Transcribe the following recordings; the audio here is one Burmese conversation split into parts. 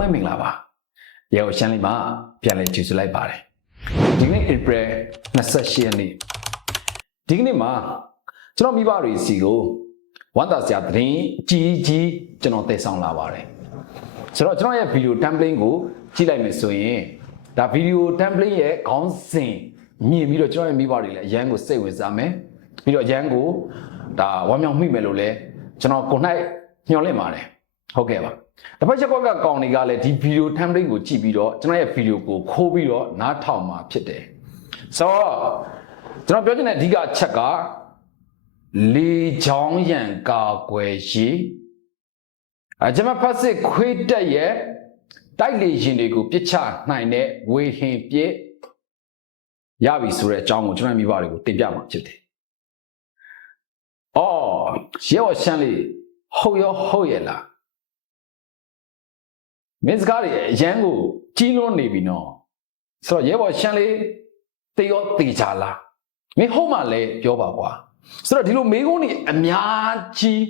လုံးပဲမင်္ဂလာပါရေကိုရှမ်းလေးမှာပြန်လည်ကြည့်စလိုက်ပါတယ်ဒီနေ့ April 28ရက်နေ့ဒီကနေ့မှာကျွန်တော်မိဘတွေစီကိုဝမ်းသာစရာသတင်းအကြီးကြီးကျွန်တော်တည်ဆောင်လာပါတယ်ဆိုတော့ကျွန်တော်ရဲ့ဗီဒီယို template ကိုကြည့်လိုက်မယ်ဆိုရင်ဒါဗီဒီယို template ရဲ့ခေါင်းစဉ်မြင်ပြီးတော့ကျွန်တော်ရဲ့မိဘတွေလည်းအရန်ကိုစိတ်ဝင်စားမယ်ပြီးတော့အရန်ကိုဒါဝမ်းမြောက်မိမယ်လို့လည်းကျွန်တော်ကိုယ်၌ညှော်လင့်ပါတယ်ဟုတ်ကဲ့ပါ တစ်ဖက်ချက်ကွက်ကကောင်တွေကလည်းဒီဗီဒီယို template ကိုကြည့်ပြီးတော့ကျွန်တော်ရဲ့ဗီဒီယိုကိုခိုးပြီးတော့နားထောင်มาဖြစ်တယ်ဆိုတော့ကျွန်တော်ပြောချင်တဲ့အဓိကအချက်ကလေချောင်းရံကာကွယ်ရေးအဂျမဖတ်စစ်ခွေးတက်ရဲ့တိုက်လေရင်တွေကိုပြစ်ချနိုင်တဲ့ဝေဟင်ပြစ်ရပြီဆိုတဲ့အကြောင်းကိုကျွန်တော်မိဘတွေကိုတင်ပြမှာဖြစ်တယ်။အော်ရဲဝရှမ်းလေးဟုတ်ရောဟုတ်ရဲ့လား မင်းစကားတွေအရန်ကိုကြီးလွန်းနေပြီနော်ဆိုတော့ရဲဘော်ရှမ်းလေးတေရောတေချာလားမင်းဟုတ်မှလည်းပြောပါကွာဆိုတော့ဒီလိုမေးခွန်းတွေအများကြီး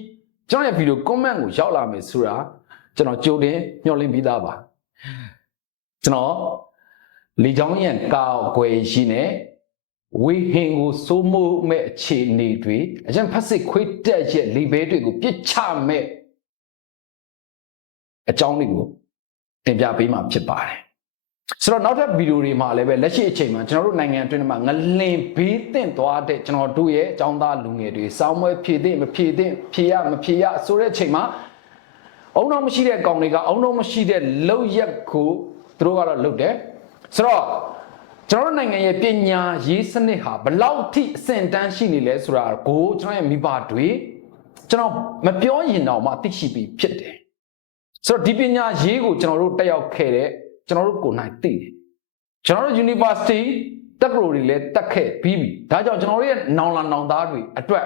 ကျွန်တော်ရဲ့ဗီဒီယို comment ကိုရောက်လာမယ်ဆိုတာကျွန်တော်ကြိုတင်ညှော်လင့်ပြီးသားပါကျွန်တော်လေချောင်းရံကောက်ွယ်ရှိနေဝေဟင်ကိုစိုးမိုးမဲ့အခြေအနေတွေအကျံဖက်စစ်ခွေးတက်ရဲ့လေဘဲတွေကိုပြစ်ချမဲ့အကြောင်းတွေကို တင်ပြပေးမှာဖြစ်ပါတယ်ဆိုတော့နောက်ထပ်ဗီဒီယိုတွေမှာလည်းပဲလက်ရှိအချိန်မှာကျွန်တော်တို့နိုင်ငံအတွင်းမှာငလင်ဘေးသင့်သွားတဲ့ကျွန်တော်တို့ရဲ့အကြောင်းသားလူငယ်တွေစောင်းမွဲဖြည့်သင့်မဖြည့်သင့်ဖြည့်ရမဖြည့်ရဆိုတဲ့အချိန်မှာအုံတော့မရှိတဲ့ကောင်တွေကအုံတော့မရှိတဲ့လောက်ရက်ကိုသူတို့ကတော့လုပ်တယ်ဆိုတော့ကျွန်တော်တို့နိုင်ငံရဲ့ပညာရေးစနစ်ဟာဘလောက်ထိအဆင့်တန်းရှိနေလဲဆိုတာကိုကျွန်တော်ရဲ့မိဘတွေကျွန်တော်မပြောရင်တော့မှသိရှိပြီးဖြစ်တယ် ဆိုတော့ဒီပညာရေးကိုကျွန်တော်တို့တက်ရောက်ခဲ့တဲ့ကျွန်တော်တို့ကိုယ်နိုင်သိတယ်ကျွန်တော်တို့ university တက်ကြိုတွေလည်းတက်ခဲ့ပြီးပြီဒါကြောင့်ကျွန်တော်တို့ရဲ့နောင်လာနောင်သားတွေအတွက်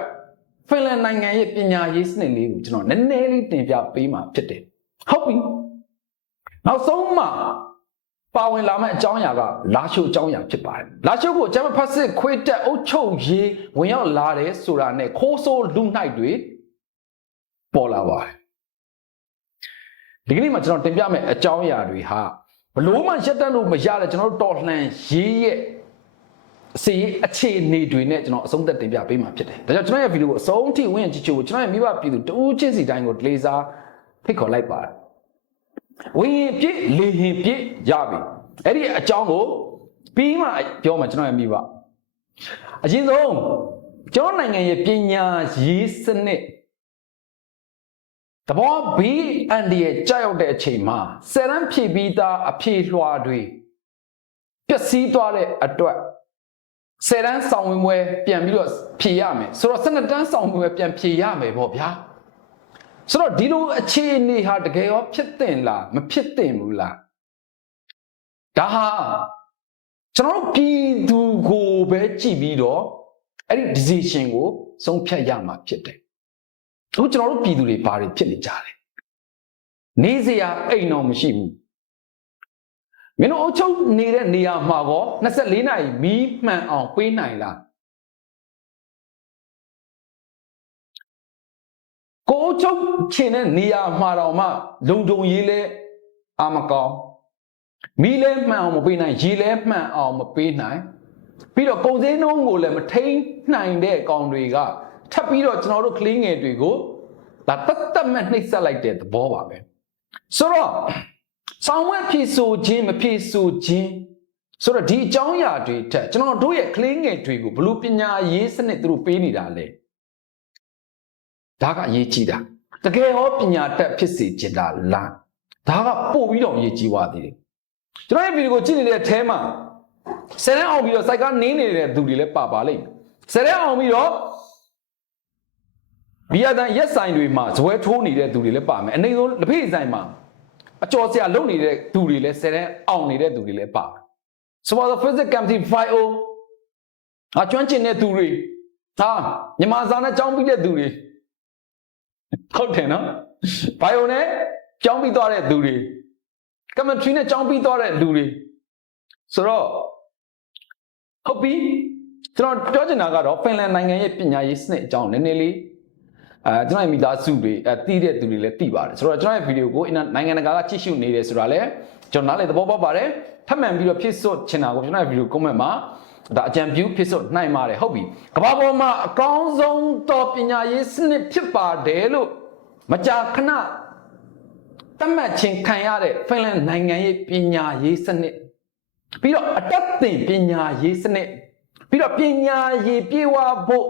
ဖင်လန်နိုင်ငံရဲ့ပညာရေးစနစ်လေးကိုကျွန်တော်နည်းနည်းလေးတင်ပြပေးမှာဖြစ်တယ်ဟုတ်ပြီနောက်ဆုံးမှာပါဝင်လာမယ့်အကြောင်းအရာကလာရှိုးအကြောင်းအရာဖြစ်ပါတယ်လာရှိုးကိုကျမ်းဖတ်စစ်ခွေးတက်အုပ်ချုပ်ရေးဝင်ရောက်လာတယ်ဆိုတာနဲ့ခိုးဆိုးလူနိုင်တွေပေါ်လာပါတယ် ဒီကနေ့မှာကျွန်တော်တင်ပြမယ့်အကြောင်းအရာတွေဟာဘလို့မှရက်တက်လို့မရတဲ့ကျွန်တော်တို့တော်လှန်ရေးရဲ့အစီအခြေအနေတွေနဲ့ကျွန်တော်အဆုံးသက်တင်ပြပေးမှာဖြစ်တယ်။ဒါကြောင့်ကျွန်တော်ရဲ့ဗီဒီယိုကိုအဆုံးထိဝင်ကြည့်ချို့ကျွန်တော်ရဲ့မိဘပြည်သူတူးချင်းစီတိုင်းကိုလေစာဖိတ်ခေါ်လိုက်ပါတယ်။ဝင်ရင်ပြည့်လေရင်ပြည့်ရပြီ။အဲ့ဒီအကြောင်းကိုပြီးမှပြောမှာကျွန်တော်ရဲ့မိဘအရင်ဆုံးကျွန်တော်နိုင်ငံရဲ့ပညာရေးစနစ် တဘောဘီအန်ဒီရဲ့ကြောက်ရောက်တဲ့အချိန်မှာဆယ်ရန်ဖြည့်ပြီးသားအဖြေလွှာတွေပျက်စီးသွားတဲ့အတွက်ဆယ်တန်းဆောင်ဝင်ပွဲပြန်ပြီးတော့ဖြေရမယ်ဆိုတော့12တန်းဆောင်ဝင်ပွဲပြန်ဖြေရမယ်ပေါ့ဗျာဆိုတော့ဒီလိုအခြေအနေဟာတကယ်ရောဖြစ်တင်လားမဖြစ်တင်ဘူးလားဒါဟာကျွန်တော်တို့ပြည်သူကိုပဲကြည့်ပြီးတော့အဲ့ဒီ decision ကိုဆုံးဖြတ်ရမှာဖြစ်တယ် အခုကျွန်တော်တို့ပြည်သူတွေဘာတွေဖြစ်နေကြလဲနေစရာအိမ်တော်မရှိဘူးမင်းတို့အုပ်ချုပ်နေတဲ့နေရာမှာကော24နာရီမီးမှန်အောင်ပေးနိုင်လားကိုအုပ်ချုပ်ချင်တဲ့နေရာမှာတော့မှလုံုံရေးလဲအာမကောင်းမီးလဲမှန်အောင်မပေးနိုင်ရေလဲမှန်အောင်မပေးနိုင်ပြီးတော့ကုန်စည်နှုန်းကိုလည်းမထိန်နိုင်တဲ့ကောင်တွေက ထပ်ပြီးတော့ကျွန်တော်တို့ကလေးငယ်တွေကိုဒါတတ်တတ်မဲ့နှိပ်စက်လိုက်တဲ့သဘောပါပဲဆိုတော့ဆောင်းဝဲဖြည့်ဆိုခြင်းမဖြည့်ဆိုခြင်းဆိုတော့ဒီအကြောင်းအရာတွေထက်ကျွန်တော်တို့ရဲ့ကလေးငယ်တွေကိုဘလို့ပညာရေးစနစ်သူတို့ပေးနေတာလဲဒါကအရေးကြီးတာတကယ်ဟောပညာတတ်ဖြစ်စေချင်တာလားဒါကပို့ပြီးတော့အရေးကြီးသွားသေးတယ်ကျွန်တော်ရဲ့ဗီဒီယိုကိုကြည့်နေတဲ့အထဲမှာဆယ်တန်းအောင်ပြီးတော့စိုက်ကားနင်းနေတဲ့သူတွေလည်းပါပါလိမ့်မယ်ဆယ်တန်းအောင်ပြီးတော့ ဘီယာတန်ရက်ဆိုင်တွေမှာဇွဲထိုးနေတဲ့သူတွေလည်းပါမယ်အနေဆုံးလက်ဖေးဆိုင်မှာအကျော်ဆရာလုပ်နေတဲ့သူတွေလည်းဆယ်တန်းအောင်နေတဲ့သူတွေလည်းပါမယ်ဆိုတော့ physics chemistry 50အကျွမ်းကျင်တဲ့သူတွေဟာမြန်မာစာနဲ့ကျောင်းပြီးတဲ့သူတွေဟုတ်တယ်နော် bio နဲ့ကျောင်းပြီးသွားတဲ့သူတွေ chemistry နဲ့ကျောင်းပြီးသွားတဲ့လူတွေဆိုတော့ဟုတ်ပြီကျွန်တော်ပြောချင်တာကတော့ဖင်လန်နိုင်ငံရဲ့ပညာရေးစနစ်အကြောင်းနည်းနည်းလေး အဲကျွန်တော်ရဲ့မိသားစုတွေအဲတည်တဲ့သူတွေလည်းတည်ပါတယ်ဆိုတော့ကျွန်တော်ရဲ့ဗီဒီယိုကိုနိုင်ငံတကာကကြည့်ရှုနေတယ်ဆိုတာလည်းကျွန်တော်နားလည်သဘောပေါက်ပါတယ်ထပ်မံပြီးတော့ဖြစ်စွတ်ချင်တာကိုကျွန်တော်ရဲ့ဗီဒီယို comment မှာဒါအကြံပြုဖြစ်စွတ်နိုင်ပါတယ်ဟုတ်ပြီကမ္ဘာပေါ်မှာအကောင်းဆုံးသောပညာရေးစနစ်ဖြစ်ပါတယ်လို့မကြာခဏတတ်မှတ်ခြင်းခံရတဲ့ဖင်လန်နိုင်ငံရဲ့ပညာရေးစနစ်ပြီးတော့အတတ်သင်ပညာရေးစနစ်ပြီးတော့ပညာရေးပြေဝဖို့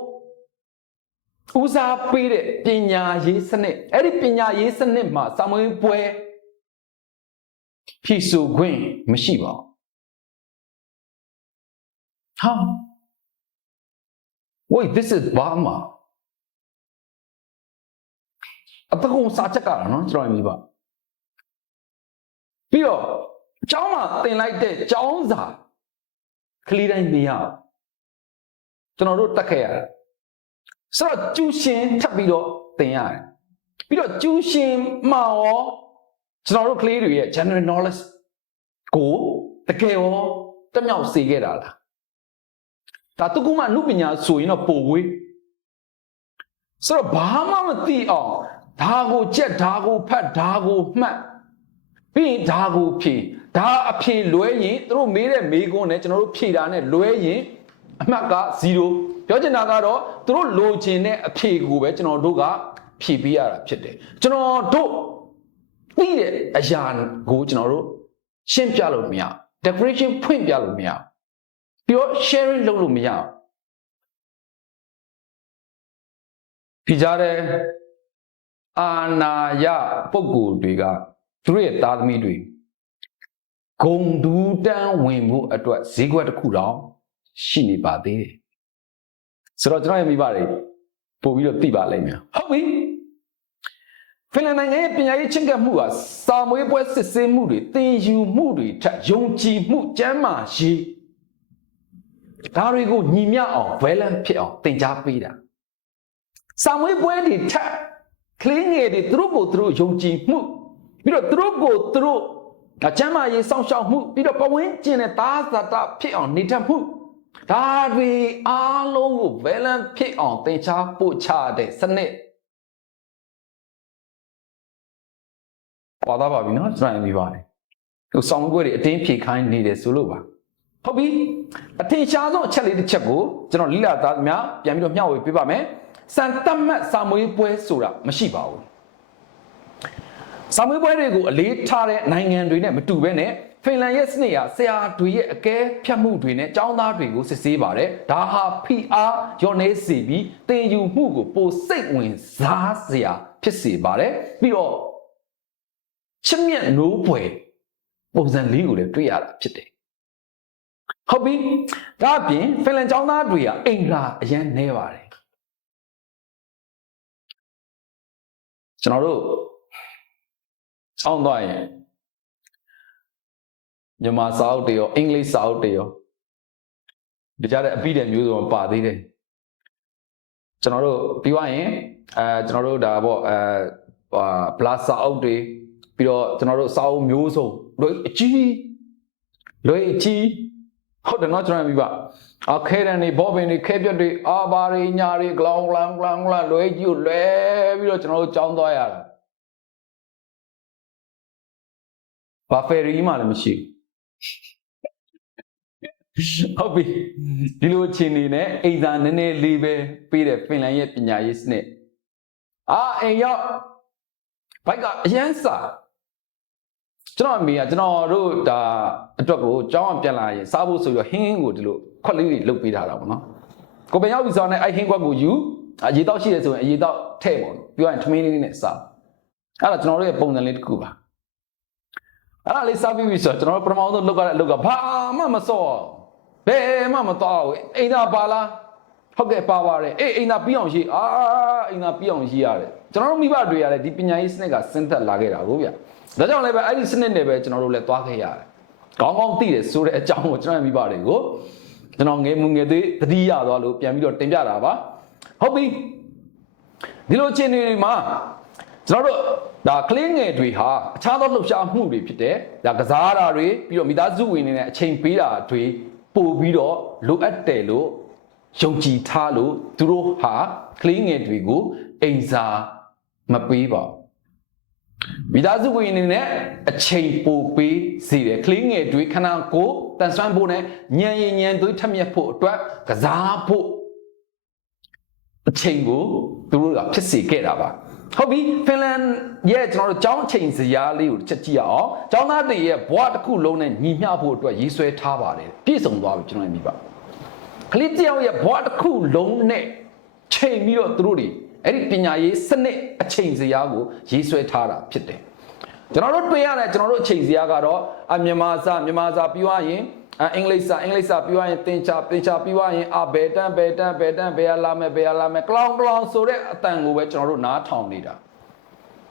ဦးစားပေးတဲ့ပညာရေးစနစ်အဲ့ဒီပညာရေးစနစ်မှာစာမွေးပွဲဖြည့်ဆိုခွင့်မရှိပါဘူးဟာ wait this is Burma အတကုံစာချက်ကတာနော်ကျွန်တော်မြင်ပါပြီးတော့ကျောင်းမှာသင်လိုက်တဲ့ကျောင်းစာကလေးတိုင်းမရဘူးကျွန်တော်တို့တက်ခဲ့ရတယ် ဆိုတော့ကျူရှင်ထပ်ပြီးတော့သင်ရတယ်ပြီးတော့ကျူရှင်မှာရောကျွန်တော်တို့ကလေးတွေရဲ့ general knowledge ကိုတကယ်ရောတက်မြောက်စေခဲ့တာလားဒါတကူမှနုပညာဆိုရင်တော့ပိုဝေးဆိုတော့ဘာမှမသိအောင်ဒါကိုကြက်ဒါကိုဖတ်ဒါကိုမှတ်ပြီးရင်ဒါကိုဖြေဒါအဖြေလွဲရင်သူတို့မေးတဲ့မေးခွန်းနဲ့ကျွန်တော်တို့ဖြေတာနဲ့လွဲရင် အမှတ်က0ပြောချင်တာကတော့သူတို့လိုချင်တဲ့အဖြေကိုပဲကျွန်တော်တို့ကဖြေပေးရတာဖြစ်တယ်ကျွန်တော်တို့ပြီးတဲ့အရာကိုကျွန်တော်တို့ရှင်းပြလို့မရ decoration ဖွင့်ပြလို့မရပြီးတော့ sharing လုပ်လို့မရဒီကြားတဲ့အာနာယပုဂ္ဂိုလ်တွေကသူတို့ရဲ့သားသမီးတွေဂုံဒူးတန်းဝင်မှုအတွက်ဈေးကွက်တစ်ခုတော့ ရှိနေပါသေးတယ်ဆိုတော့ကျွန်တော်ရဲ့မိဘတွေပို့ပြီးတော့သိပါလိမ့်မယ်ဟုတ်ပြီဖင်လန်နိုင်ငံရဲ့ပညာရေးချင်းကပ်မှုဟာစာမွေးပွဲစစ်ဆေးမှုတွေသင်ယူမှုတွေထက်ယုံကြည်မှုကျမ်းမာရေးဒါတွေကိုညီမျှအောင် balance ဖြစ်အောင်သင်ကြားပေးတာစာမွေးပွဲတွေထက်ကလေးငယ်တွေသူတို့ကိုသူတို့ယုံကြည်မှုပြီးတော့သူတို့ကိုသူတို့အကျမ်းမာရေးစောင့်ရှောက်မှုပြီးတော့ပဝင်းကျင်တဲ့သားသတာဖြစ်အောင်နေတတ်မှု ဒါတွေအားလုံးကို balance ဖြစ်အောင်သင်ကြားပို့ချတဲ့စနစ်ပါသားပါပြီနော်ကျွန်တော်မြင်ပါတယ်ဟိုဆောင်းပွဲတွေအတင်းဖြေခိုင်းနေတယ်ဆိုလို့ပါဟုတ်ပြီအထင်ရှားဆုံးအချက်လေးတစ်ချက်ကိုကျွန်တော်လိလာသားများပြန်ပြီးတော့မျှဝေပေးပါမယ်စံတတ်မှတ်စာမွေးပွဲဆိုတာမရှိပါဘူးစာမွေးပွဲတွေကိုအလေးထားတဲ့နိုင်ငံတွေနဲ့မတူဘဲနဲ့ ဖင်လန်ရဲ့စနစ်ဟာဆရာတွေရဲ့အကဲဖြတ်မှုတွေနဲ့ចောင်းသားတွေကိုစစ်ဆေးပါတယ်ဒါဟာဖိအားရောနေစေပြီးတင်ယူမှုကိုပိုစိတ်ဝင်စားစရာဖြစ်စေပါတယ်ပြီးတော့ချစ်မြတ်နိုးပွဲပုံစံလေးကိုလည်းတွေ့ရတာဖြစ်တယ်ဟုတ်ပြီဒါအပြင်ဖင်လန်ចောင်းသားတွေကအိမ်လာအရန်နေပါတယ်ကျွန်တော်တို့အောင်းသွားရင် မြန်မာစာအုပ်တွေရောအင်္ဂလိပ်စာအုပ်တွေရောဒီကြတဲ့အပိတဲ့မျိုးစုံပါသေးတယ်ကျွန်တော်တို့ပြီးသွားရင်အဲကျွန်တော်တို့ဒါပေါ့အဲဟာဘလာစာအုပ်တွေပြီးတော့ကျွန်တော်တို့စာအုပ်မျိုးစုံလွယ်အကြီးလွယ်အကြီးဟုတ်တယ်နော်ကျွန်တော်မြင်ပါအခဲရန်တွေဘောပင်တွေခဲပြတ်တွေအာဘာတွေညာတွေဂလောင်ဂလောင်ဂလောင်ဂလောင်လွယ်ကြီးကိုလွယ်ပြီးတော့ကျွန်တော်တို့ကြောင်းသွားရတာဘာဖယ်ရီမှလည်းမရှိဘူး ဟုတ်ပြီဒီလိုအခြေအနေနဲ့အိမ်သာနည်းနည်းလေးပဲပေးတဲ့ဖင်လန်ရဲ့ပညာရေးစနစ်အာအိမ်ရောက်ဘိုက်ကအရန်စာကျွန်တော်အမေကကျွန်တော်တို့ဒါအတွက်ကိုကြောင်းအောင်ပြန်လာရင်စားဖို့ဆိုပြီးတော့ဟင်းဟင်းကိုဒီလိုခွက်လေးတွေလုတ်ပေးထားတာပေါ့နော်ကိုပင်ရောက်ပြီဆိုတော့အဲ့ဟင်းခွက်ကိုယူအရေတောက်ရှိတယ်ဆိုရင်အရေတောက်ထည့်ပေါ့ပြောရင်ထမင်းလေးနဲ့စားအဲ့ဒါကျွန်တော်တို့ရဲ့ပုံစံလေးတစ်ခုပါ အဲ့ဒါလေးစားပြီးပြီဆိုတော့ကျွန်တော်တို့ပထမဆုံးလုတ်ရတဲ့အလုတ်ကဘာမှမစော့ဘယ်မှမတော့ဘူးအိမ်သာပါလားဟုတ်ကဲ့ပါပါတယ်အေးအိမ်သာပြီးအောင်ရှိအာအိမ်သာပြီးအောင်ရှိရတယ်ကျွန်တော်တို့မိဘတွေရတယ်ဒီပညာရေးစနစ်ကစဉ်သက်လာခဲ့တာကိုဗျဒါကြောင့်လည်းပဲအဲ့ဒီစနစ်နဲ့ပဲကျွန်တော်တို့လည်းသွားခဲ့ရတယ်ကောင်းကောင်းသိတယ်ဆိုတဲ့အကြောင်းကိုကျွန်တော်မိဘတွေကိုကျွန်တော်ငယ်မူငယ်သေးသတိရသွားလို့ပြန်ပြီးတော့တင်ပြတာပါဟုတ်ပြီဒီလိုအခြေအနေတွေမှာကျွန်တော်တို့ ဒါကလင်းငယ်တွေဟာအခြားသောလှုပ်ရှားမှုတွေဖြစ်တယ်ဒါကစားတာတွေပြီးတော့မိသားစုဝင်တွေနဲ့အချိန်ပေးတာတွေပို့ပြီးတော့လိုအပ်တယ်လို့ယုံကြည်ထားလို့သူတို့ဟာကလေးငယ်တွေကိုအိမ်စာမပေးပါဘူးမိသားစုဝင်အနေနဲ့အချိန်ပိုပေးစီတယ်ကလေးငယ်တွေခန္ဓာကိုယ်တန်ဆွမ်းဖို့နဲ့ညံရင်ညံသွေးထက်မြက်ဖို့အတွက်ကစားဖို့အချိန်ကိုသူတို့ကဖြစ်စေခဲ့တာပါ ဟုတ်ပြီဖင်လန်ရဲ့ကျွန်တော်တို့ကျောင်းချိန်စရာလေးကိုချက်ကြည့်ရအောင်ကျောင်းသားတွေရဲ့ဘဝတစ်ခုလုံးနဲ့ညီမျှဖို့အတွက်ရေးဆွဲထားပါတယ်ပြည့်စုံသွားပြီကျွန်တော်မြင်ပါကလေးတယောက်ရဲ့ဘဝတစ်ခုလုံးနဲ့ချိန်ပြီးတော့သူတို့တွေအဲ့ဒီပညာရေးစနစ်အချိန်စရာကိုရေးဆွဲထားတာဖြစ်တယ်ကျွန်တော်တို့တွေ့ရတယ်ကျွန်တော်တို့အချိန်စရာကတော့အမြန်မာစာမြန်မာစာပြီးသွားရင် အအင်္ဂလိပ်စာအင်္ဂလိပ်စာပြီးသွားရင်သင်္ချာသင်္ချာပြီးသွားရင်အဘယ်တန်းဘယ်တန်းဘယ်တန်းဘယ်ရလာမယ်ဘယ်ရလာမယ်ကလောင်ကလောင်ဆိုတဲ့အတန်ကိုပဲကျွန်တော်တို့နားထောင်နေတာ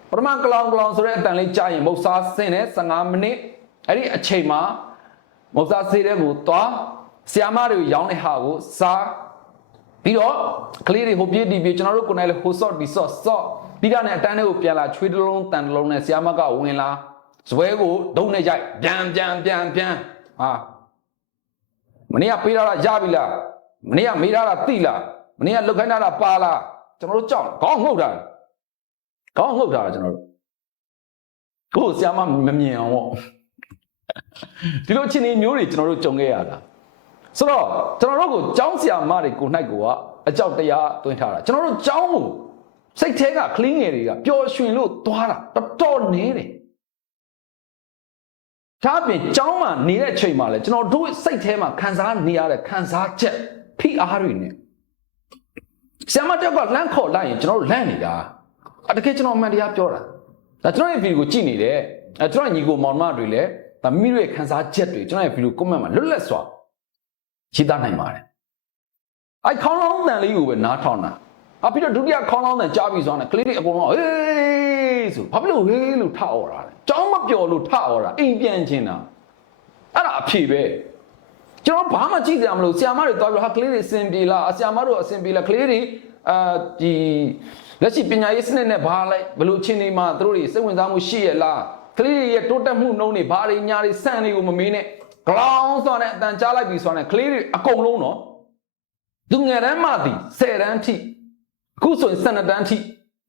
ပထမကလောင်ကလောင်ဆိုတဲ့အတန်လေးကြားရင်မုတ်စားဆင်းတဲ့15မိနစ်အဲ့ဒီအချိန်မှာမုတ်စားဆေးတဲ့ကိုသွားဆီယာမတွေကိုရောင်းတဲ့ဟာကိုစားပြီးတော့ကလေးတွေဟိုပြေးတီးပြေးကျွန်တော်တို့ကိုယ်နိုင်လေဟိုဆော့ဒီဆော့ဆော့ပြီးတော့ねအတန်းတွေကိုပြန်လာချွေးတလုံးတန်တလုံးနဲ့ဆီယာမကဝင်လာဇွဲကိုဒုံနဲ့ရိုက်ပြန်ပြန်ပြန်ပြန်ဟာ မနေ့ကပေးထားတာရပြီလားမနေ့ကမေးထားတာသိလားမနေ့ကလုတ်ခိုင်းထားတာပါလားကျွန်တော်တို့ကြောက်ခေါင်းငုတ်တာခေါင်းငုတ်တာကျွန်တော်တို့ကိုယ်ဆီယာမမမြင်အောင်ပေါ့ဒီလိုချင်းနေမျိုးတွေကျွန်တော်တို့ကြုံခဲ့ရတာဆိုတော့ကျွန်တော်တို့ကိုကြောင်းဆရာမတွေကိုနိုင်ကိုကအကြောက်တရားသွင်းထားတာကျွန်တော်တို့ကြောင်းကိုစိတ်ထဲကကလင်းငယ်တွေကပျော်ရွှင်လို့သွားတာတော်တော်နေတယ် ဒါအပြင်ကြောင်းမှာနေတဲ့ချိန်မှာလဲကျွန်တော်တို့စိတ်ထဲမှာခံစားနေရတဲ့ခံစားချက်ဖိအားတွေနဲ့ဆရာမတယောက်ကလမ်းခေါ်လိုက်ရင်ကျွန်တော်တို့လန့်နေတာအတကယ်ကျွန်တော်အမှန်တရားပြောတာဒါကျွန်တော်ရဲ့ဗီဒီယိုကိုကြည့်နေတယ်အဲကျွန်တော်ညီကိုမောင်မတွေလည်းဒါမိမိတို့ရဲ့ခံစားချက်တွေကျွန်တော်ရဲ့ဗီဒီယို comment မှာလွတ်လပ်စွာရေးသားနိုင်ပါတယ်အဲခေါင်းလောင်းတန်လေးကိုပဲနားထောင်တာအပြီးတော့ဒုတိယခေါင်းလောင်းတန်ကြားပြီးဆိုတော့ကလေးတွေအကုန်လုံးဟေး ဆိုဘာဖြစ်လို့ဟေးလို့ထအော်တာလဲကြောင်းမပျော်လို့ထအော်တာအိမ်ပြန်ချင်းတာအဲ့ဒါအဖြေပဲကျွန်တော်ဘာမှကြည့်ကြမလို့ဆီယာမတွေတော်ပြီးဟာကလေးတွေအဆင်ပြေလားဆီယာမတို့အဆင်ပြေလားကလေးတွေအာဒီလက်ရှိပညာရေးစနစ်နဲ့ဘာလိုက်ဘယ်လိုချင်းနေမှသူတို့တွေစိတ်ဝင်စားမှုရှိရလားကလေးတွေရဲ့တိုးတက်မှုနှုန်းတွေဘာတွေညာတွေစံတွေကိုမမေးနဲ့ဂလောင်းဆိုတဲ့အတန်ကြားလိုက်ပြီဆိုတော့ကလေးတွေအကုန်လုံးတော့သူငယ်တန်းမှသည်10တန်းထိအခုဆိုရင်12တန်းထိ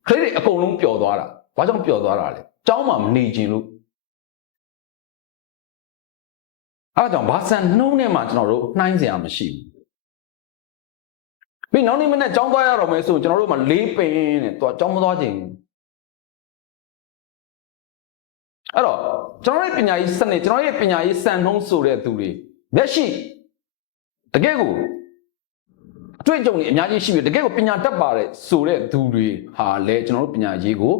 ကလေးတွေအကုန်လုံးပျော်သွားတာ ဘာကြောင့်ပျော်သွားတာလဲကျောင်းမှာမနေခြင်းလို့အဲဒါကြောင့်ဘာစံနှုံးနဲ့မှကျွန်တော်တို့နှိုင်းစရာမရှိဘူးပြီးနောက်နေ့မနေ့ကျောင်းသွားရတော့မယ်ဆိုကျွန်တော်တို့မှလေးပင်နဲ့တော့ကျောင်းမသွားခြင်းဘူးအဲ့တော့ကျွန်တော်ရဲ့ပညာရေးစနစ်ကျွန်တော်ရဲ့ပညာရေးစံနှုံးဆိုတဲ့သူတွေလက်ရှိတကယ်ကိုအတွေ့အကြုံတွေအများကြီးရှိပြီတကယ်ကိုပညာတတ်ပါတယ်ဆိုတဲ့သူတွေဟာလဲကျွန်တော်တို့ပညာရေးကို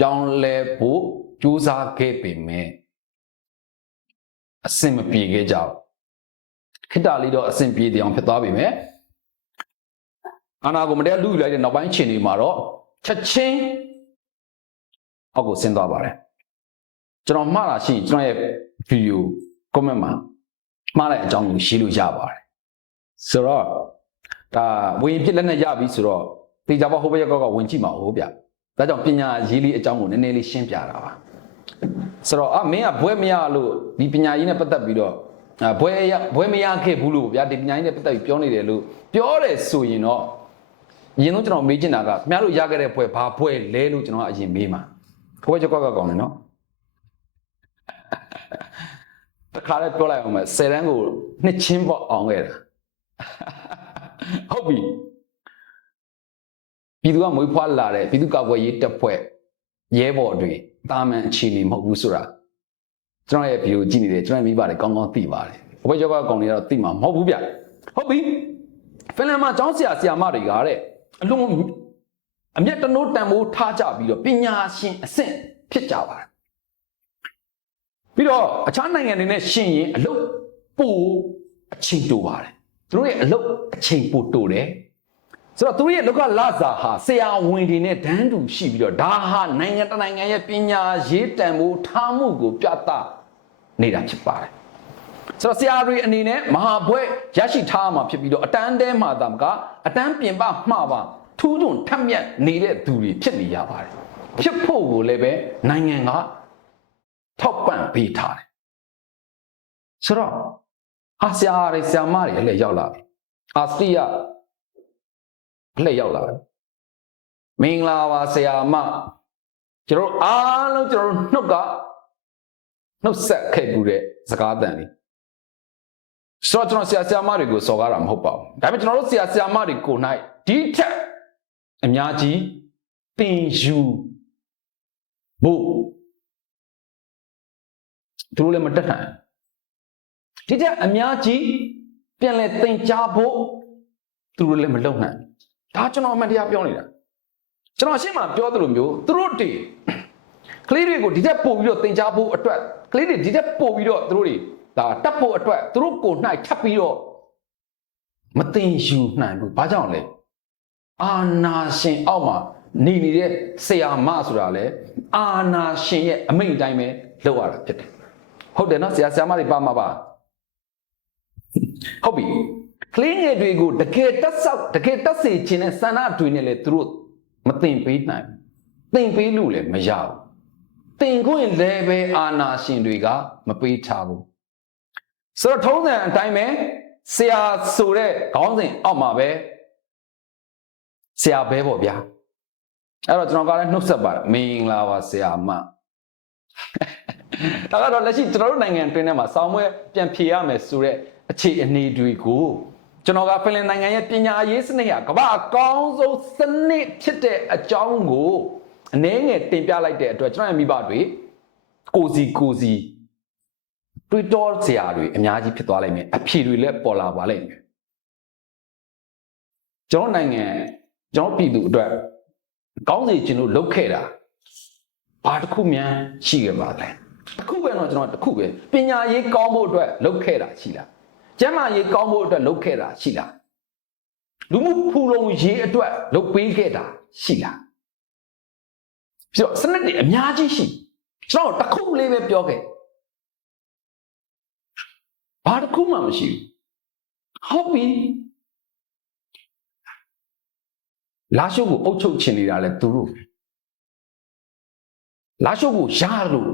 ပြောင်းလဲဖို့ကြိုးစားခဲ့ပေမဲ့အဆင်မပြေခဲ့ကြဘူးခိတ္တလေးတော့အဆင်ပြေတယ်အောင်ဖြစ်သွားပြီမဲ့အာနာကိုမတရားလူယူလိုက်တဲ့နောက်ပိုင်းချိန်တွေမှာတော့ချက်ချင်းအောက်ကိုဆင်းသွားပါတယ်ကျွန်တော်မှားတာရှိရင်ကျွန်တော်ရဲ့ဗီဒီယို comment မှာမှားတဲ့အကြောင်းကိုရေးလို့ရပါတယ်ဆိုတော့ဒါဝင်ပြစ်လက်နဲ့ရပြီဆိုတော့တေချာဘောဟိုဘက်ကောက်ကဝင်ကြည့်မှာဟုတ်ဗျ ဒါကြောင့်ပညာရေးလေးအကြောင်းကိုနည်းနည်းလေးရှင်းပြတာပါဆိုတော့အမင်းကဘွဲမရလို့ဒီပညာရေးနဲ့ပတ်သက်ပြီးတော့အဘွဲရဘွဲမရခဲ့ဘူးလို့ဗျာဒီပညာရေးနဲ့ပတ်သက်ပြီးပြောနေတယ်လို့ပြောတယ်ဆိုရင်တော့အရင်ဆုံးကျွန်တော်မေးချင်တာကခင်ဗျားတို့ရခဲ့တဲ့ဘွဲဘာဘွဲလဲလို့ကျွန်တော်အရင်မေးမှာဘွဲကြောက်ကကောင်းတယ်နော်တခါလည်းပြောလိုက်အောင်မယ်10တန်းကိုနှစ်ချင်းပေါ့အောင်ခဲ့တာဟုတ်ပြီ ပြည်သူကမွေးဖွားလာတဲ့ပြည်သူ့ကာကွယ်ရေးတပ်ဖွဲ့ရဲဘော်တွေတာမန်အခြေအနေမဟုတ်ဘူးဆိုတာကျွန်တော်ရဲ့ဗီဒီယိုကြည့်နေတယ်ကျွန်တော်မိပါတယ်ကောင်းကောင်းသိပါတယ်ဘဝကြောက်ကကောင်တွေကတော့သိမှာမဟုတ်ဘူးဗျဟုတ်ပြီဖင်လန်မှာကျောင်းဆရာဆရာမတွေကတဲ့အလုံးအမျက်တနိုးတန်ဖိုးထားကြပြီးတော့ပညာရှင်အဆင့်ဖြစ်ကြပါတယ်ပြီးတော့အခြားနိုင်ငံတွေနဲ့ရှင်ရင်အလုပ်ပိုအချိန်တိုပါတယ်သူတို့ရဲ့အလုပ်အချိန်ပိုတိုတယ် ဆိုတော့သူတို့ရဲ့လောကလစာဟာဆရာဝန်တွေနဲ့ဒန်းတူရှိပြီးတော့ဒါဟာနိုင်ငံတနိုင်ငံရဲ့ပညာရေးတန်ဖိုးထားမှုကိုပြသနေတာဖြစ်ပါတယ်ဆိုတော့ဆရာတွေအနေနဲ့မဟာဘွဲရရှိထားမှာဖြစ်ပြီးတော့အတန်းတဲမှာတာမကအတန်းပြင်ပမှာပါထူးထွန်းထက်မြက်နေတဲ့သူတွေဖြစ်နေရပါတယ်ဖြစ်ဖို့ကိုလည်းပဲနိုင်ငံကထောက်ပံ့ပေးထားတယ်ဆိုတော့အာဆရာတွေဆရာမတွေလည်းရောက်လာပြီအာစတီးယာ အလှည့်ရောက်လာတယ်မင်္ဂလာပါဆရာမကျွန်တော်တို့အားလုံးကျွန်တော်တို့နှုတ်ကနှုတ်ဆက်ခဲ့ပူတဲ့စကားတန်လေးဆိုတော့ကျွန်တော်ဆရာဆရာမတွေကိုစော်ကားတာမဟုတ်ပါဘူးဒါပေမဲ့ကျွန်တော်တို့ဆရာဆရာမတွေကို၌ဒီထက်အများကြီးသင်ယူဖို့သူတို့လည်းမတက်နိုင်ဒီထက်အများကြီးပြန်လဲသင်ကြားဖို့သူတို့လည်းမလုပ်နိုင် ဒါကျွန်တော်အမှန်တရားပြောနေတာကျွန်တော်ရှင်းမှပြောသလိုမျိုးသူတို့တွေကလေးတွေကိုဒီထက်ပို့ပြီးတော့သင်ကြားဖို့အတွက်ကလေးတွေဒီထက်ပို့ပြီးတော့သူတို့တွေဒါတက်ဖို့အတွက်သူတို့ကိုယ်၌ထပ်ပြီးတော့မသင်ယူနိုင်ဘူးဘာကြောင့်လဲအာနာရှင်အောက်မှာနေနေတဲ့ဆရာမဆိုတာလေအာနာရှင်ရဲ့အမိန့်တိုင်းပဲလုပ်ရတာဖြစ်တယ်ဟုတ်တယ်နော်ဆရာဆရာမတွေပါမှာပါဟုတ်ပြီ ကလေးငယ်တွေကိုတကယ်တက်ဆောက်တကယ်တက်စေခြင်းနဲ့ဆန္ဒတွေနဲ့လေသူတို့မသင်ပေးနိုင်ဘူးသင်ပေးလို့လည်းမရဘူးသင်ခွင့်လည်းပဲအာနာရှင်တွေက မပေးထားဘူးဆိုတော့ထုံးစံအတိုင်းပဲဆရာဆိုတဲ့ခေါင်းစဉ်အောက်မှာပဲဆရာပဲပေါ့ဗျာအဲ့တော့ကျွန်တော်ကလည်းနှုတ်ဆက်ပါတယ်မင်္ဂလာပါဆရာမဒါကတော့လက်ရှိကျွန်တော်တို့နိုင်ငံတွင်းထဲမှာစောင်းမွဲပြန်ဖြေရမယ်ဆိုတဲ့အခြေအနေတွေကို ကျွန်တော်ကဖင်လန်နိုင်ငံရဲ့ပညာရေးစနစ်ဟာကမ္ဘာအကောင်းဆုံးစနစ်ဖြစ်တဲ့အကြောင်းကိုအနည်းငယ်တင်ပြလိုက်တဲ့အတွက်ကျွန်တော်ရဲ့မိဘတွေကိုစီကိုစီတွေးတောစရာတွေအများကြီးဖြစ်သွားလိမ့်မယ်အဖြေတွေလည်းပေါ်လာပါလိမ့်မယ်ကျွန်တော်နိုင်ငံကျွန်တော်ပြည်သူအတွက်ကောင်းစီခြင်းလို့လုပ်ခဲ့တာဘာတစ်ခုများရှိခဲ့ပါလဲတစ်ခုပဲတော့ကျွန်တော်တစ်ခုပဲပညာရေးကောင်းဖို့အတွက်လုပ်ခဲ့တာရှိလား ကျမ်းမာရေးကောင်းဖို့အတွက်လုပ်ခဲ့တာရှိလားလူမှုဖူလုံရေးအတွက်လုပ်ပေးခဲ့တာရှိလားပြီးတော့စနစ်တွေအများကြီးရှိကျွန်တော်တစ်ခုလေးပဲပြောခဲ့ဘာတစ်ခုမှမရှိဘူးဟုတ်ပြီလာရှုပ်ကိုအုပ်ချုပ်ချင်နေတာလဲသူတို့လာရှုပ်ကိုရလို့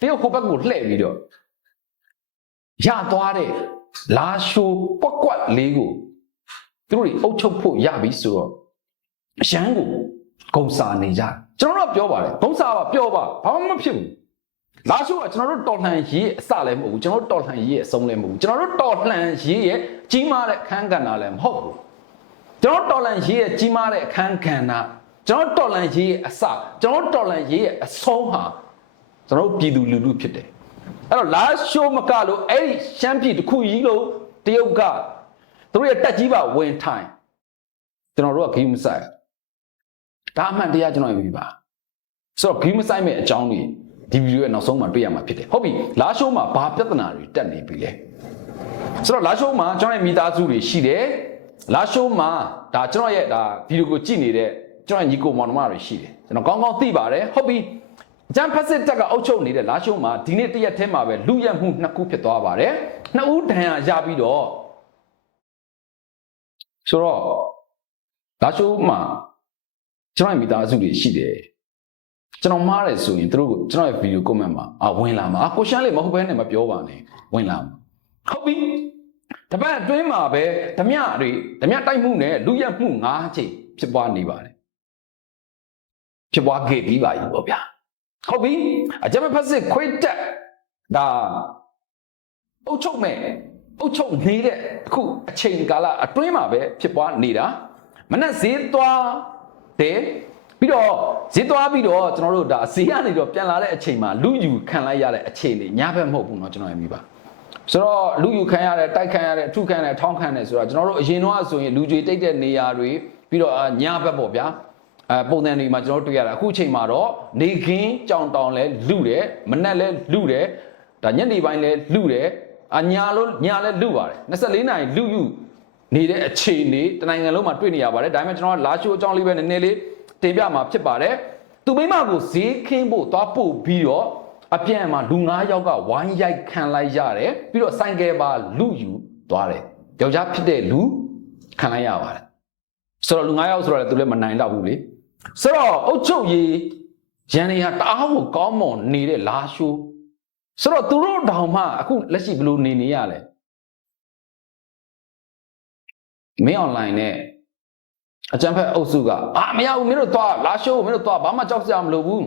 တယောက်ဟိုဘက်ကိုလှည့်ပြီးတော့ ရသွားတဲ့လာရှုပ်ပွက်ကွက်လေးကိုသူတို့တွေအုပ်ချုပ်ဖို့ရပြီဆိုတော့အရန်ကိုဂုံစာနေကြကျွန်တော်တို့ပြောပါတယ်ဂုံစာပါပြောပါဘာမှမဖြစ်ဘူးလာရှုပ်ကကျွန်တော်တို့တော်လှန်ရေးရဲ့အစလည်းမဟုတ်ဘူးကျွန်တော်တို့တော်လှန်ရေးရဲ့အဆုံးလည်းမဟုတ်ဘူးကျွန်တော်တို့တော်လှန်ရေးရဲ့ကြီးမားတဲ့အခန်းကဏ္ဍလည်းမဟုတ်ဘူးကျွန်တော်တော်လန်ရေးရဲ့ကြီးမားတဲ့အခန်းကဏ္ဍကျွန်တော်တော်လန်ရေးရဲ့အစကျွန်တော်တော်လန်ရေးရဲ့အဆုံးဟာကျွန်တော်ပြည်သူလူထုဖြစ်တယ် အဲ့တော့လာရှိုးမကလို့အဲ့ဒီရှမ်းပြည်တစ်ခုကြီးလို့တရုတ်ကသူတို့ရဲ့တက်ကြီးပါဝင်ထိုင်ကျွန်တော်တို့ကဂိမ်းမဆိုင်ဒါအမှန်တရားကျွန်တော်ပြပါဆိုတော့ဂိမ်းမဆိုင်မဲ့အကြောင်းတွေဒီဗီဒီယိုရဲ့နောက်ဆုံးမှာတွေ့ရမှာဖြစ်တယ်ဟုတ်ပြီလာရှိုးမှာဘာပြဿနာတွေတက်နေပြီလဲဆိုတော့လာရှိုးမှာကျွန်တော်ရဲ့မိသားစုတွေရှိတယ်လာရှိုးမှာဒါကျွန်တော်ရဲ့ဒါဗီဒီယိုကိုကြည့်နေတဲ့ကျွန်တော်ညီကိုမောင်နှမတွေရှိတယ်ကျွန်တော်ကောင်းကောင်းသိပါတယ်ဟုတ်ပြီ ဂျမ်ဖက်စစ်တက်ကအုပ်ချုပ်နေတဲ့လာရှိုးမှာဒီနေ့တရက်ထဲမှာပဲလူရက်မှုနှစ်ခုဖြစ်သွားပါတယ်နှစ်ဦးဒဏ်ရာရပြီးတော့ဆိုတော့လာရှိုးမှာကျွန်တော်ရဲ့မိသားစုတွေရှိတယ်ကျွန်တော်မှားတယ်ဆိုရင်တို့ကျွန်တော်ရဲ့ဗီဒီယိုကွန်မန့်မှာအာဝင်လာမှာကိုရှမ်းလေးမဟုတ်ဘဲနဲ့မပြောပါနဲ့ဝင်လာမှာဟုတ်ပြီတပတ်အတွင်းမှာပဲဓမြတွေဓမြတိုက်မှုနဲ့လူရက်မှု၅ချိန်ဖြစ်ပွားနေပါတယ်ဖြစ်ပွားခဲ့ပြီးပါပြီပေါ့ဗျာ ဟုတ်ပြီအကြမ်းဖက်စစ်ခွေးတက်ဒါအုတ်ချုပ်မဲ့အုတ်ချုပ်နေတဲ့အခုအချိန်ကာလအတွင်းမှာပဲဖြစ်ပွားနေတာမနဲ့ဈေးသွားတယ်ပြီးတော့ဈေးသွားပြီးတော့ကျွန်တော်တို့ဒါဈေးကနေတော့ပြန်လာတဲ့အချိန်မှာလူယူခံလိုက်ရတဲ့အခြေအနေညာဘက်မဟုတ်ဘူးเนาะကျွန်တော်ရမိပါဆိုတော့လူယူခံရတယ်တိုက်ခံရတယ်အထုခံရတယ်ထောင်းခံတယ်ဆိုတော့ကျွန်တော်တို့အရင်တော့ဆိုရင်လူကြီးတိတ်တဲ့နေရာတွေပြီးတော့ညာဘက်ပေါ့ဗျာ အဲပုံစံတွေမှာကျွန်တော်တို့တွေ့ရတာအခုချိန်မှာတော့နေခင်းကြောင်တောင်လဲလူတယ်မနက်လဲလူတယ်ဒါညနေပိုင်းလဲလူတယ်အညာလို့ညာလဲလူပါတယ်24နာရီလူယူနေတဲ့အခြေအနေတနိုင်ငံလုံးမှာတွေ့နေရပါတယ်ဒါပေမဲ့ကျွန်တော်ကလာရှိုးအကြောင်းလေးပဲနည်းနည်းလေးတင်ပြမှာဖြစ်ပါတယ်သူမိမကိုဈေးခင်းဖို့သွားပို့ပြီးတော့အပြန်မှာလူ9ယောက်ကဝိုင်းရိုက်ခံလိုက်ရတယ်ပြီးတော့ဆိုင်ကယ်ပါလူယူသွားတယ်ယောက်ျားဖြစ်တဲ့လူခံလိုက်ရပါတယ်ဆိုတော့လူ9ယောက်ဆိုတော့လည်းသူလည်းမနိုင်တော့ဘူးလေ ဆိုတော့အုတ်ချုပ်ကြီးရန်နေဟာတအားကိုကောင်းမွန်နေတဲ့လာရှိုးဆိုတော့သူတို့တောင်မှအခုလက်ရှိဘယ်လိုနေနေရလဲမင်းအွန်လိုင်းနဲ့အကြံဖက်အုပ်စုကအာမရဘူးမင်းတို့သွားလာရှိုးမင်းတို့သွားဘာမှကြောက်စရာမလိုဘူး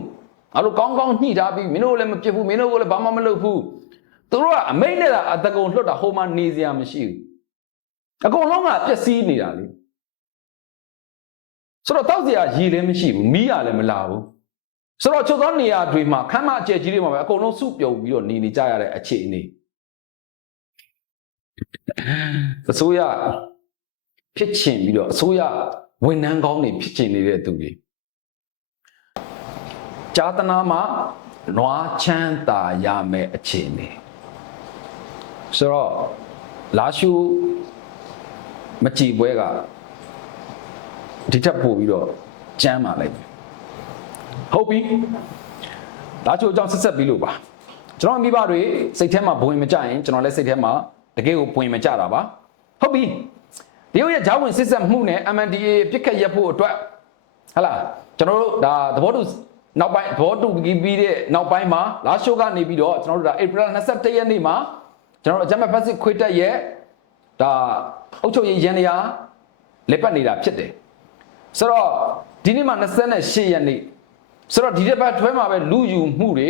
ငါတို့ကောင်းကောင်းညှိထားပြီးမင်းတို့လည်းမပြစ်ဘူးမင်းတို့ကလည်းဘာမှမလုပ်ဘူးသူတို့ကအမိတ်နဲ့တာအတကုံလွတ်တာဟိုမှာနေစရာမရှိဘူးအကုန်လုံးကပျက်စီးနေတာလေ ဆိုတော့တောက်စရာရည်လည်းမရှိဘူးမီးရလည်းမလာဘူးဆိုတော့ချုပ်သောနေရာတွေမှာခမ်းမအကျယ်ကြီးတွေမှာပဲအကုန်လုံးစုပြုံပြီးတော့နေနေကြရတဲ့အခြေအနေအစိုးရဖြစ်ချင်ပြီးတော့အစိုးရဝန်ထမ်းကောင်းတွေဖြစ်ချင်နေတဲ့သူတွေဂျာတနာမှာနွားချမ်းသာရမယ်အခြေအနေဆိုတော့လာရှုမကြည်ပွဲက ဒီထက်ပိုပြီးတော့ကြမ်းပါလိုက်ဟုတ်ပြီလာရှုအကြောင်းဆက်ဆက်ပြီးလို့ပါကျွန်တော်မိဘတွေစိတ်ထဲမှာဘဝင်မကြရင်ကျွန်တော်လည်းစိတ်ထဲမှာတကယ်ကိုဘဝင်မကြတာပါဟုတ်ပြီတရုတ်ရဲ့ဂျာဝင်စစ်ဆက်မှုနဲ့ MNDA ပြစ်ခတ်ရက်ဖို့အတွက်ဟလာကျွန်တော်တို့ဒါသဘောတူနောက်ပိုင်းသဘောတူပြီးတဲ့နောက်ပိုင်းမှာလာရှိုးကနေပြီးတော့ကျွန်တော်တို့ဒါဧပြီလ21ရက်နေ့မှာကျွန်တော်တို့အကြမ်းဖက်ဖက်စစ်ခွေတက်ရဲ့ဒါအုပ်ချုပ်ရေးရန်ရာလက်ပတ်နေတာဖြစ်တယ် ဆိုတော့ဒီနေ့မှာ28ရက်နေ့ဆိုတော့ဒီတစ်ပတ်ထွဲမှာပဲလူယူမှုတွေ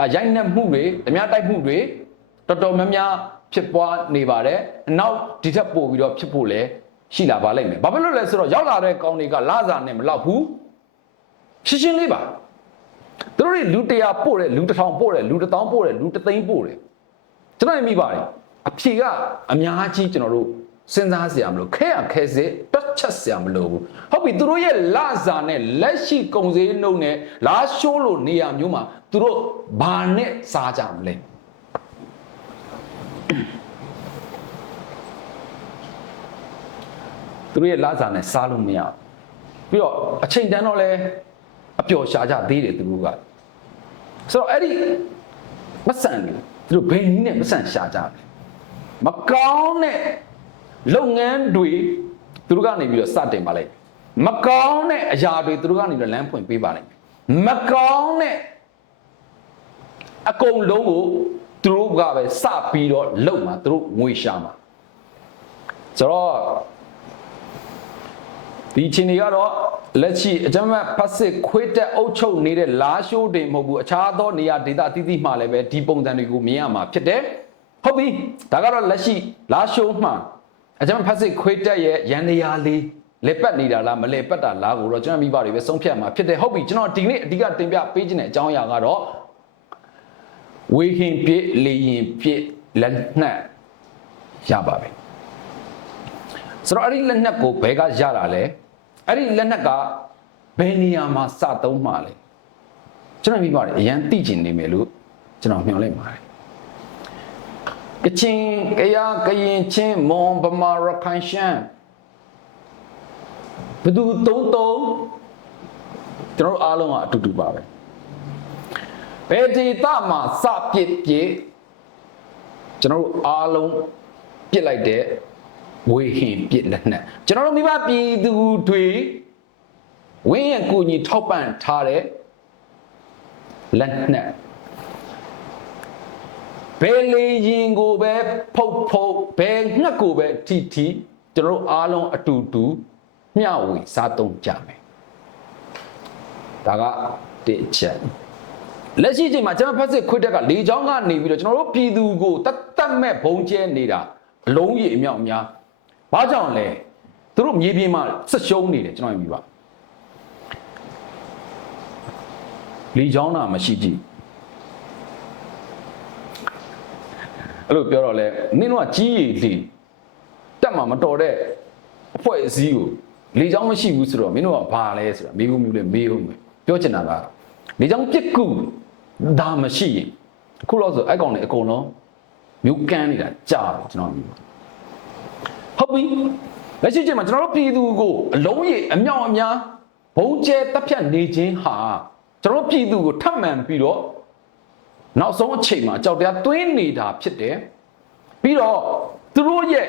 အရိုက်နှက်မှုတွေဓမြတိုက်မှုတွေတော်တော်များများဖြစ်ပွားနေပါတယ်နောက်ဒီထက်ပိုပြီးတော့ဖြစ်ဖို့လည်းရှိလာပါလိမ့်မယ်ဘာဖြစ်လို့လဲဆိုတော့ရောက်လာတဲ့ကောင်းတွေကလာစာနဲ့မလောက်ဘူးရှင်းရှင်းလေးပါသူတို့တွေလူတရာပို့တယ်လူတစ်ထောင်ပို့တယ်လူတစ်သောင်းပို့တယ်လူတစ်သိန်းပို့တယ်ကျွန်တော်မိပါတယ်အဖြေကအများကြီးကျွန်တော်တို့ စဉ်းစားစရာမလိုခဲရခဲစစ်တွက်ချက်စရာမလိုဘူးဟုတ်ပြီသူတို့ရဲ့လစာနဲ့လက်ရှိကုန်စည်နှုန်းနဲ့လာရှိုးလို့နေရာမျိုးမှာသူတို့ဘာနဲ့စားကြမလဲသူတို့ရဲ့လစာနဲ့စားလို့မရဘူးပြီးတော့အချိန်တန်းတော့လဲအပျော်ရှာကြသေးတယ်သူတို့ကဆိုတော့အဲ့ဒီမဆန်တယ်သူတို့ဘယ်နည်းနဲ့မဆန်ရှာကြလဲမကောင်းတဲ့ လုပ်ငန်းတွေသူတို့ကနေပြီးတော့စတင်ပါလိုက်မကောင်းတဲ့အရာတွေသူတို့ကနေပြီးတော့လမ်းဖွင့်ပေးပါလိုက်မကောင်းတဲ့အကုန်လုံးကိုသူတို့ကပဲစပြီးတော့လုပ်မှာသူတို့ငွေရှာမှာဆိုတော့ဒီချင်းတွေကတော့လက်ရှိအကြမ်းဖက်ဖက်စစ်ခွေးတက်အုပ်ချုပ်နေတဲ့လာရှိုးတွေမဟုတ်ဘူးအခြားသောနေရာဒေသအသီးသီးမှလည်းပဲဒီပုံစံတွေကိုမြင်ရမှာဖြစ်တယ်ဟုတ်ပြီဒါကတော့လက်ရှိလာရှိုးမှ အကြမ်းဖက်ဖက်စစ်ခွေးတက်ရဲ့ရန်နေရာလေးလက်ပတ်နေတာလားမလဲပတ်တာလားကိုတော့ကျွန်တော်မိဘတွေပဲဆုံးဖြတ်မှာဖြစ်တယ်ဟုတ်ပြီကျွန်တော်ဒီနေ့အဓိကတင်ပြပေးခြင်းတဲ့အကြောင်းအရာကတော့ဝေဟင်ပြည့်လေရင်ပြည့်လက်နက်ရပါပဲဆိုတော့အဲ့ဒီလက်နက်ကိုဘယ်ကရတာလဲအဲ့ဒီလက်နက်ကဘယ်နေရာမှာစသုံးမှာလဲကျွန်တော်မိပါတယ်အရန်သိကျင်နေမယ်လို့ကျွန်တော်မျှော်လင့်ပါတယ် ကချင်ကယားကရင်ချင်းမွန်ဗမာရခိုင်ရှမ်းဘယ်သူတုံးတုံးကျွန်တော်တို့အားလုံးကအတူတူပါပဲဘယ်ဒေသမှာစပစ်ပစ်ကျွန်တော်တို့အားလုံးပြစ်လိုက်တဲ့ဝေဟင်ပြစ်လက်နက်ကျွန်တော်တို့မိဘပြည်သူတွေဝင်းရကူညီထောက်ပံ့ထားတဲ့လက်နက် ဘယ်လေရင်ကိုပဲဖုတ်ဖုတ်ဘယ်ငှက်ကိုပဲထိထိကျွန်တော်တို့အားလုံးအတူတူမျှဝေစားသုံးကြမယ်ဒါကတစ်ချက်လက်ရှိချိန်မှာကျွန်တော်ဖက်စစ်ခွတ်တက်ကလေချောင်းကနေပြီးတော့ကျွန်တော်တို့ပြည်သူကိုတတ်တတ်မဲ့ဘုံကျဲနေတာအလုံးကြီးအမြောက်အများဘာကြောင့်လဲသူတို့မြေပြင်မှာဆက်ရှုံးနေတယ်ကျွန်တော်မြင်ပါလီချောင်းတာမရှိကြည့် အဲ့လိုပြောတော့လဲနင်းတော့ကြီးရည်လီတက်မှာမတော်တဲ့အဖွဲ့အစည်းကိုလီချောင်းမရှိဘူးဆိုတော့မင်းတို့ကဘာလဲဆိုတာမေးဖို့မျိုးလဲမေးဖို့မယ်ပြောချင်တာကလီချောင်းပြစ်ကူဒါမရှိရင်အခုတော့ဆိုအဲ့ကောင်တွေအကုန်လုံးမြို့ကန်းနေတာကြာတယ်ကျွန်တော်မြင်ပါဟုတ်ပြီလက်ရှိချိန်မှာကျွန်တော်တို့ပြည်သူကိုအလုံးကြီးအမြောက်အများဘုံကျဲတပ်ဖြတ်နေခြင်းဟာကျွန်တော်တို့ပြည်သူကိုထပ်မံပြီးတော့ နောက်ဆုံးအချိန်မှာကြောက်တရားတွင်းနေတာဖြစ်တယ်ပြီးတော့သူတို့ရဲ့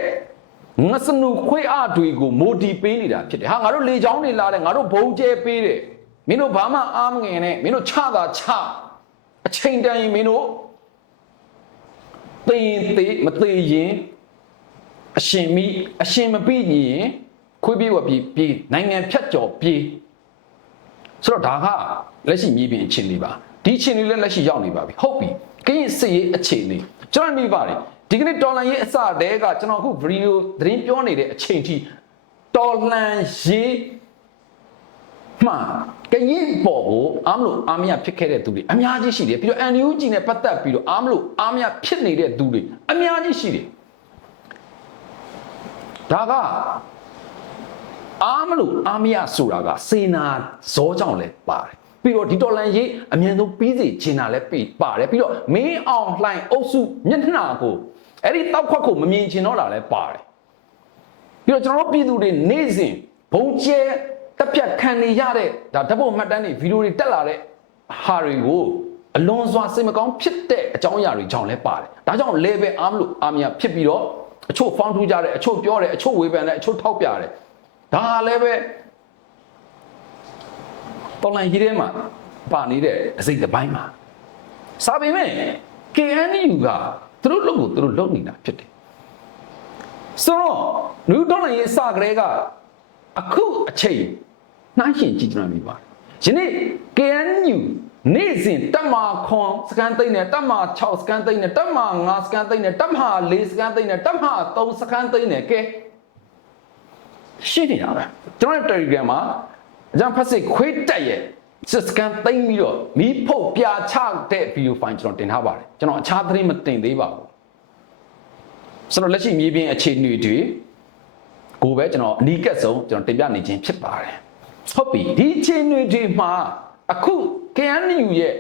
ငစနုခွေးအတွေကိုမိုဒီပေးနေတာဖြစ်တယ်ဟာငါတို့လေချောင်းတွေလာတယ်ငါတို့ဘုံကျဲပေးတယ်မင်းတို့ဘာမှအားမငယ်နဲ့မင်းတို့ချတာချအချိန်တန်ရင်မင်းတို့သိရင်သိမသိရင်အရှင်မိအရှင်မပြီးရင်ခွေးပြေးဝပြေးပြေးနိုင်ငံဖြတ်ကျော်ပြေးဆိုတော့ဒါကလက်ရှိမြေပြင်အခြေအနေပါ ဒီအခြေအနေလည်းလက်ရှိရောက်နေပါပြီဟုတ်ပြီကရင်စစ်ရေးအခြေအနေကျွန်တော်မိပါတယ်ဒီကနေ့တော်လန်ရေးအစတဲကကျွန်တော်အခုဗီဒီယိုသတင်းပြောနေတဲ့အချိန်ထိတော်လန်ရေးမှကရင်ပေါ်ကိုအားမလို့အားမရဖြစ်ခဲ့တဲ့သူတွေအများကြီးရှိတယ်ပြီးတော့ NUG နဲ့ပတ်သက်ပြီးတော့အားမလို့အားမရဖြစ်နေတဲ့သူတွေအများကြီးရှိတယ်ဒါကအားမလို့အားမရဆိုတာကစေနာဇောကြောင့်လဲပါတယ် ပြီးတော့ဒီတော်လန်ရေးအမြန်ဆုံးပြီးစီချင်တာလဲပြီးပါတယ်ပြီးတော့မင်းအောင်လှိုင်အုပ်စုမျက်နှာကိုအဲ့ဒီတောက်ခွက်ကိုမမြင်ချင်တော့တာလဲပါတယ်ပြီးတော့ကျွန်တော်တို့ပြည်သူတွေနေ့စဉ်ဘုံကျဲတက်ပြတ်ခံနေရတဲ့ဒါဓာတ်ပုံမှတ်တမ်းတွေဗီဒီယိုတွေတက်လာတဲ့ဟာတွေကိုအလွန်စွာစိတ်မကောင်းဖြစ်တဲ့အကြောင်းအရာတွေကြောင့်လဲပါတယ်ဒါကြောင့် level အားမလို့အားမရဖြစ်ပြီးတော့အချို့ဖောင်းထူးကြတယ်အချို့ပြောတယ်အချို့ဝေဖန်တယ်အချို့ထောက်ပြတယ်ဒါလည်းပဲ တော်လိုင်းကြီးထဲမှာပါနေတဲ့အစိတ်တစ်ပိုင်းမှာစာပေမဲ့ KNU ကသူတို့လုပ်ကိုသူတို့လုပ်နေတာဖြစ်တယ်ဆိုတော့လူတော်လိုင်းရဲ့အစကလေးကအခုအချိန်နှိုင်းရှင်ကြည့်ကြရမိပါယနေ့ KNU နေ့စဉ်တက်မာခွန်စကန်သိန်းနဲ့တက်မာ6စကန်သိန်းနဲ့တက်မာ9စကန်သိန်းနဲ့တက်မာ4စကန်သိန်းနဲ့တက်မာ3စကန်သိန်းနဲ့ကဲရှင်းနေတာပဲကျွန်တော် Telegram မှာ အကြံဖတ်စစ်ခွေးတက်ရဲ့စစ်စကန်သိမ်းပြီးတော့မီးဖုတ်ပြာချတဲ့ဗီဒီယိုဖိုင်ကျွန်တော်တင်ထားပါတယ်ကျွန်တော်အခြားသတင်းမတင်သေးပါဘူးဆိုတော့လက်ရှိမြေပြင်အခြေအနေတွေကိုပဲကျွန်တော်အနီးကပ်ဆုံးကျွန်တော်တင်ပြနေခြင်းဖြစ်ပါတယ်ဟုတ်ပြီဒီအခြေအနေတွေမှာအခု KNU ရဲ့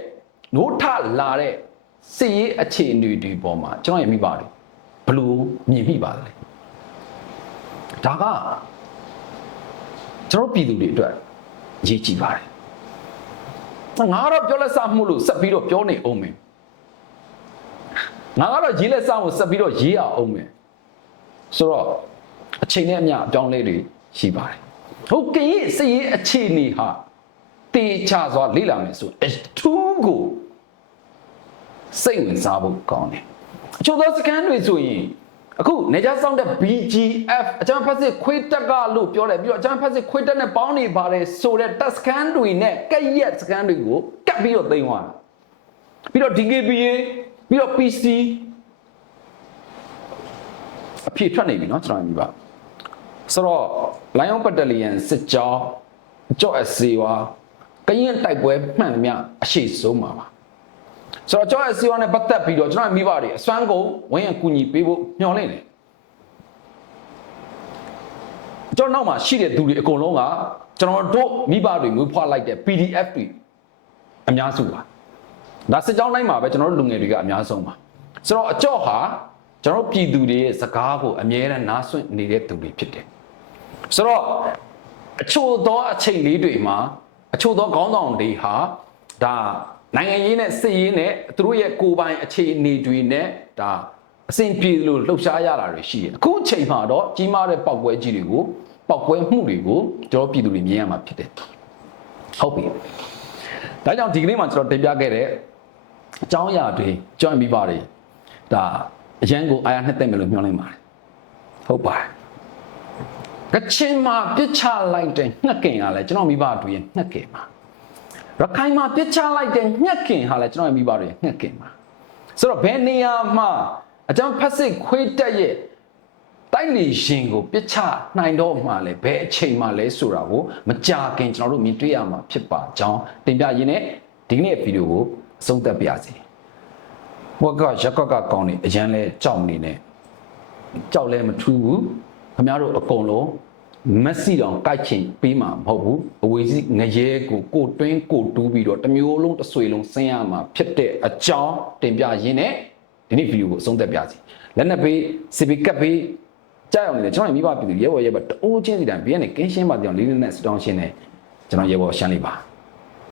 နိုးထလာတဲ့စစ်ရေးအခြေအနေတွေပေါ်မှာကျွန်တော်ရမိပါတယ်ဘလို့မြင်မိပါလဲဒါကကျွန်တော်ပြည်သူတွေအတွက် အရေးကြီးပါတယ်ငါကတော့ပြောလက်စမှုလို့ဆက်ပြီးတော့ပြောနေအောင်မယ်ငါကတော့ရေးလက်စမှုဆက်ပြီးတော့ရေးရအောင်မယ်ဆိုတော့အချိန်နဲ့အမျှအပြောင်းလဲတွေရှိပါတယ်ဟုတ်ကဲ့စစ်ရေးအခြေအနေဟာတေချာစွာလေ့လာမယ်ဆိုအထူးကိုစိတ်ဝင်စားဖို့ကောင်းတယ်အချို့သောစကန်တွေဆိုရင် အခုနေကြဆောင်တဲ့ BGF အချမ်းဖက်စစ်ခွေးတက်ကလို့ပြောတယ်ပြီးတော့အချမ်းဖက်စစ်ခွေးတက်နဲ့ပေါင်းနေပါတယ်ဆိုတဲ့တက်စကန်တွေနဲ့ကက်ရက်စကန်တွေကိုကတ်ပြီးတော့သိမ်းသွားတာပြီးတော့ DKBA ပြီးတော့ PC အဖြစ်ထွက်နေပြီเนาะကျွန်တော်မြင်ပါဆိုတော့ Lion Battalion စစ်ကြောင်းကြော့အစီဝါကရင်တိုက်ပွဲမှန်သမျှအရှိဆုံးပါပါ ဆိုတော့ကြော့အစီဝါနဲ့ပတ်သက်ပြီးတော့ကျွန်တော်မိဘတွေအစွမ်းကုန်ဝင်းအကူညီပေးဖို့မျှော်လင့်တယ်ကျွန်တော်နောက်မှာရှိတဲ့သူတွေအကုန်လုံးကကျွန်တော်တို့မိဘတွေမွေးဖွားလိုက်တဲ့ PDF တွေအများစုပါဒါစစ်ကြောင်းတိုင်းမှာပဲကျွန်တော်တို့လူငယ်တွေကအများဆုံးပါဆိုတော့အကြော့ဟာကျွန်တော်ပြည်သူတွေရဲ့စကားကိုအမြဲတမ်းနားဆွင့်နေတဲ့သူတွေဖြစ်တယ်ဆိုတော့အချို့သောအချိန်လေးတွေမှာအချို့သောခေါင်းဆောင်တွေဟာဒါ နိုင်ငံရေးနဲ့စစ်ရေးနဲ့သူတို့ရဲ့ကိုယ်ပိုင်အခြေအနေတွေနဲ့ဒါအစဉ်ပြေလို့လှုပ်ရှားရတာတွေရှိတယ်အခုအချိန်မှာတော့ကြီးမားတဲ့ပောက်ပွဲကြီးတွေကိုပောက်ပွဲမှုတွေကိုကျွန်တော်ပြည်သူတွေမြင်ရမှာဖြစ်တယ်ဟုတ်ပြီဒါကြောင့်ဒီကနေ့မှာကျွန်တော်တင်ပြခဲ့တဲ့အကြောင်းအရာတွေကြောင်းမိပါတယ်ဒါအရန်ကိုအာရနှစ်သိမ့်မယ်လို့မျှော်လင့်ပါတယ်ဟုတ်ပါတယ်ကချင်မှာပြစ်ချလိုက်တဲ့ငှက်ကင်ကလည်းကျွန်တော်မိဘတို့ရဲ့ငှက်ကင်ပါ ရခိုင်မှာပြစ်ချလိုက်တဲ့ငှက်ကင်ဟာလည်းကျွန်တော်မိဘတို့ရဲ့ငှက်ကင်ပါဆိုတော့ဘယ်နေရာမှာအကြောင်းဖက်စစ်ခွေးတက်ရဲ့တိုက်လီရှင်ကိုပြစ်ချနိုင်တော့မှလည်းဘယ်အချိန်မှလဲဆိုတာကိုမကြာခင်ကျွန်တော်တို့မြင်တွေ့ရမှာဖြစ်ပါကြောင်းတင်ပြရင်းနဲ့ဒီနေ့ဗီဒီယိုကိုအဆုံးသတ်ပါရစေ။ဝက်ကရက်ကွက်ကကောင်းနေအရန်လဲကြောက်နေနဲ့ကြောက်လဲမထူးဘူးခင်ဗျားတို့အကုန်လုံး မက်ဆီတောင်ကိုက်ချင်ပြီးမှာမဟုတ်ဘူးအဝေစီငရဲကိုကိုတွင်းကိုတူးပြီးတော့တစ်မျိုးလုံးတစ်ဆွေလုံးဆင်းရမှာဖြစ်တဲ့အကြောင်းတင်ပြရင်းနဲ့ဒီနေ့ဗီဒီယိုကိုအဆုံးသတ်ပါစီလက်နက်ပေးစီပီကပ်ပေးကြောက်အောင်နေကျွန်တော်မိဘပြည်သူရဲဘော်ရဲဘော်တိုးချင်းစီတိုင်းဘေးကနေကင်းရှင်းပါကြောင်လေးလေးနဲ့စတောင်းရှင်းနေကျွန်တော်ရဲဘော်ရှမ်းလေးပါ